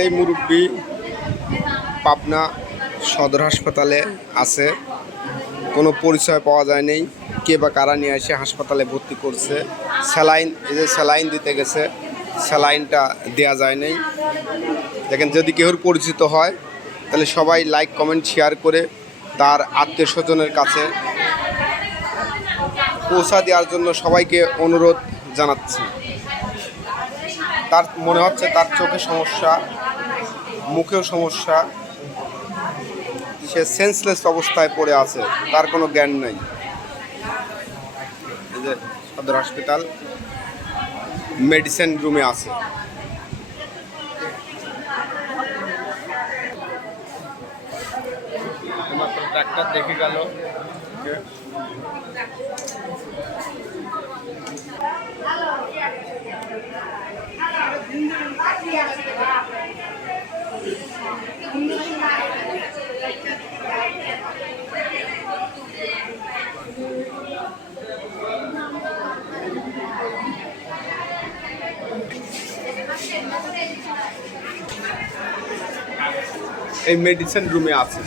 এই মুরব্বী পাবনা সদর হাসপাতালে আছে। কোনো পরিচয় পাওয়া যায় নেই কে বা কারা নিয়ে এসে হাসপাতালে ভর্তি করছে। স্যালাইন যে স্যালাইন দিতে গেছে, স্যালাইনটা দেয়া যায় নাই দেখেন, যদি কেউর পরিচিত হয়, তাহলে সবাই লাইক, কমেন্ট, শেয়ার করে তার আত্মীয় স্বজনের কাছে পৌঁছা দেওয়ার জন্য সবাইকে অনুরোধ জানাচ্ছি। তার মনে হচ্ছে তার চোখে সমস্যা মুখেও সমস্যা। সে সেন্সলেস অবস্থায় পড়ে আছে তার কোনো জ্ঞান নেই। এই যে সদর হসপিটাল মেডিসিন রুমে আছে। ডাক্তার দেখে গেল। এই মেডিসিন রুমে আছে।